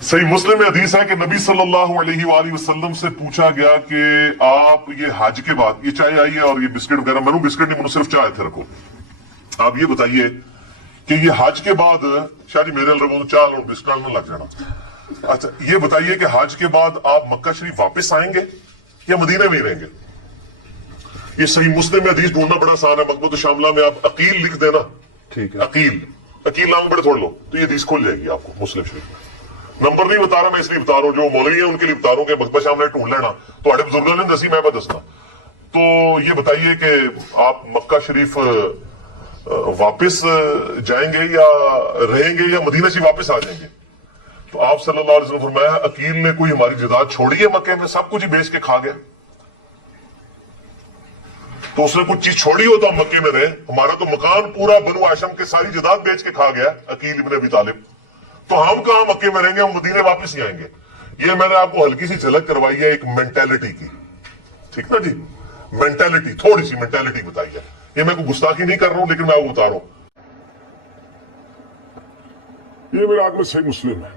صحیح مسلم میں حدیث ہے کہ نبی صلی اللہ علیہ وآلہ وسلم سے پوچھا گیا کہ آپ یہ حج کے بعد یہ چائے آئی ہے اور یہ بسکٹ وغیرہ، منو بسکٹ نہیں، منو صرف چائے تھے رکھو، آپ یہ بتائیے کہ یہ حج کے بعد شاہ جی میرے لوگوں چال اور بسکٹ میں لگ جانا، اچھا یہ بتائیے کہ حج کے بعد آپ مکہ شریف واپس آئیں گے یا مدینہ میں ہی رہیں گے؟ یہ صحیح مسلم میں حدیث ڈھونڈنا بڑا آسان ہے، مقبوض شاملہ میں آپ عقیل لکھ دینا، ٹھیک ہے، عقیل نام بڑے تھوڑ لو تو یہ حدیث کھل جائے گی آپ کو مسلم شریف میں۔ نمبر نہیں بتا رہا میں اس لیے بتا رہا ہوں، جو مولوی ہیں ان کے لیے بتا رہا ہوں کہ مقبوض شاملہ ڈھونڈ لینا تو اڑے بزرگوں نے دسی میں دسنا۔ تو یہ بتائیے کہ آپ مکہ شریف واپس جائیں گے یا رہیں گے یا مدینہ سے واپس آ جائیں گے؟ تو آپ صلی اللہ علیہ وسلم فرمایا عقیل نے کوئی ہماری جائیداد چھوڑی ہے مکے میں؟ سب کچھ ہی بیچ کے کھا گیا، تو اس نے کچھ چیز چھوڑی ہو تو ہم مکے میں رہے، ہمارا تو مکان پورا بنو ہاشم کے ساری جائیداد بیچ کے کھا گیا عقیل ابن ابی طالب، تو ہم کہاں مکے میں رہیں گے، ہم مدینے واپس ہی آئیں گے۔ یہ میں نے آپ کو ہلکی سی جھلک کروائی ہے ایک مینٹیلٹی کی، ٹھیک نا جی، مینٹیلٹی، تھوڑی سی مینٹیلٹی بتائی ہے، یہ میں کوئی گستاخی نہیں کر رہا ہوں لیکن میں آپ کو بتا رہا ہوں۔ یہ میرا آگ میں صحیح مسلم ہے،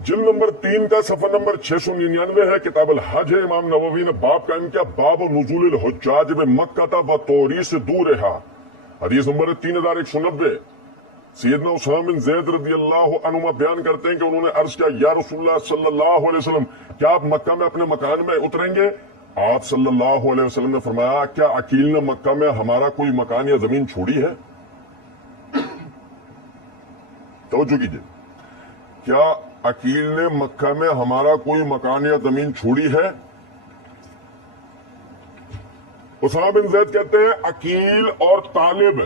جلد نمبر 3 کا صفحہ نمبر 699 ہے، کتاب الحج ہے، امام نووی نے باب قائم کیا، باب نزول الحجاج بمکہ و طوریس دورہا، حدیث نمبر 3190۔ سیدنا اسامہ بن زید رضی اللہ عنہ بیان کرتے ہیں کہ انہوں نے عرض کیا، یا رسول اللہ صلی اللہ علیہ وسلم کیا آپ مکہ میں اپنے مکان میں اتریں گے؟ آپ صلی اللہ علیہ وسلم نے فرمایا، کیا عقیل نے مکہ میں ہمارا کوئی مکان یا زمین چھوڑی ہے؟ توجہ کیجئے، کیا عقیل نے مکہ میں ہمارا کوئی مکان یا زمین چھوڑی ہے؟ اسامہ بن زید کہتے ہیں عقیل اور طالب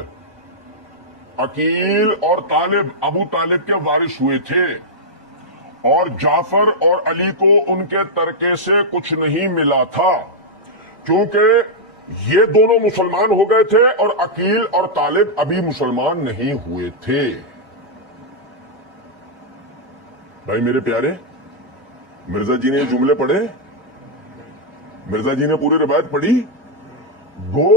ابو طالب کے وارث ہوئے تھے، اور جعفر اور علی کو ان کے ترکے سے کچھ نہیں ملا تھا، کیونکہ یہ دونوں مسلمان ہو گئے تھے اور عقیل اور طالب ابھی مسلمان نہیں ہوئے تھے۔ بھائی میرے پیارے، مرزا جی نے یہ جملے پڑھے، مرزا جی نے پوری روایت پڑھی، گو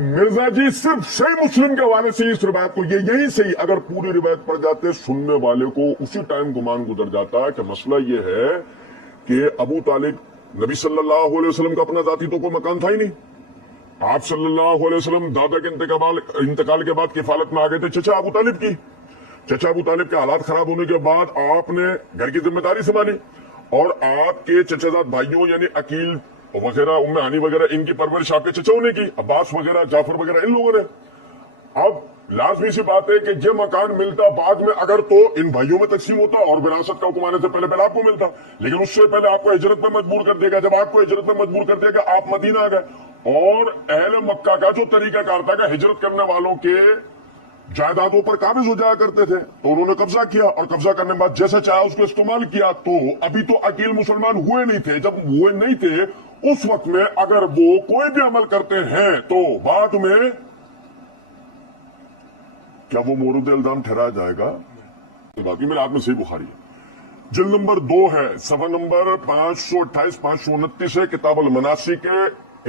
مرزا جی صرف صحیح مسلم کے حوالے سے اس روایت کو یہی صحیح، اگر پوری روایت پڑھ جاتے سننے والے کو اسی ٹائم گمان گزر جاتا کہ مسئلہ یہ ہے کہ ابو طالب نبی صلی اللہ علیہ وسلم کا اپنا ذاتی تو کوئی مکان تھا ہی نہیں، آپ صلی اللہ علیہ وسلم دادا کے انتقال کے بعد کفالت میں آ گئے تھے چچا ابو طالب کی، چچا ابو طالب کے حالات خراب ہونے کے بعد آپ نے گھر کی ذمہ داری سنبھالی، اور آپ کے چچا زاد بھائیوں یعنی عقیل وغیرہ ام ہانی وغیرہ ان کی پرورش آپ کے چچاؤں نے کی، عباس وغیرہ جعفر وغیرہ ان لوگوں نے۔ اب لازمی سی بات ہے کہ یہ مکان ملتا بعد میں اگر تو ان بھائیوں میں تقسیم ہوتا اور وراثت کا حکم آنے سے پہلے آپ کو ملتا، لیکن اس سے پہلے آپ کو ہجرت میں مجبور کر دیا گیا، جب آپ کو ہجرت میں مجبور کر دیا گیا آپ مدینہ آ گئے، اور اہل مکہ کا جو طریقہ کار تھا کہ ہجرت کرنے والوں کے جائیدادوں پر قابض ہو جایا کرتے تھے، تو انہوں نے قبضہ کیا، اور قبضہ کرنے کے بعد جیسے چاہا اس کو استعمال کیا، تو ابھی تو عقیل مسلمان ہوئے نہیں تھے، جب ہوئے نہیں تھے اس وقت میں اگر وہ کوئی بھی عمل کرتے ہیں تو بعد میں کیا وہ مورد الزام ٹھہرایا جائے گا؟ باقی میرے ہاتھ میں صحیح بخاری ہے، جلد نمبر 2 ہے، صفحہ نمبر 528 529 ہے، کتاب المناسک کے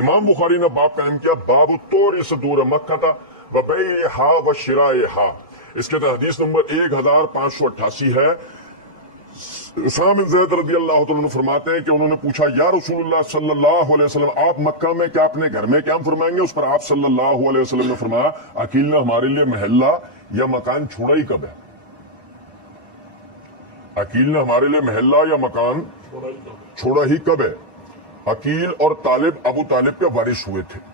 امام بخاری نے باب قائم کیا، باب طوریس دور مکہ وبیعہا وشرائہا، اس کے تحت حدیث نمبر 1588 ہے۔ اسامہ بن زید رضی اللہ عنہ فرماتے ہیں کہ انہوں نے پوچھا، یا رسول اللہ صلی اللہ علیہ وسلم آپ مکہ میں کیا اپنے گھر میں قیام فرمائیں گے؟ اس پر آپ صلی اللہ علیہ وسلم نے فرمایا، عقیل نے ہمارے لیے محلہ یا مکان چھوڑا ہی کب ہے؟ عقیل نے ہمارے لیے محلہ یا مکان چھوڑا ہی کب ہے؟ عقیل اور طالب ابو طالب کے وارث ہوئے تھے،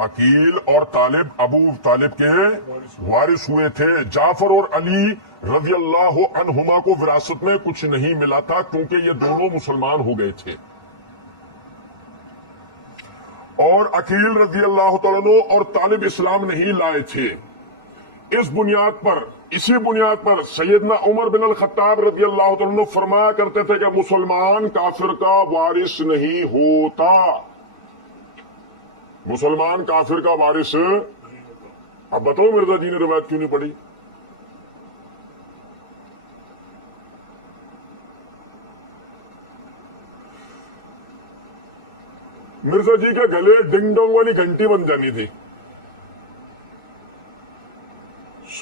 عقیل اور طالب ابو طالب کے وارث ہوئے تھے، جعفر اور علی رضی اللہ عنہما کو وراثت میں کچھ نہیں ملا تھا کیونکہ یہ دونوں مسلمان ہو گئے تھے، اور عقیل رضی اللہ تعالیٰ عنہ اور طالب اسلام نہیں لائے تھے۔ اسی بنیاد پر سیدنا عمر بن الخطاب رضی اللہ تعالیٰ عنہ فرمایا کرتے تھے کہ مسلمان کافر کا وارث نہیں ہوتا، مسلمان کافر کا وارث۔ اب بتاؤ مرزا جی نے روایت کیوں نہیں پڑھی؟ مرزا جی کے گلے ڈنگ ڈونگ والی گھنٹی بن جانی تھی،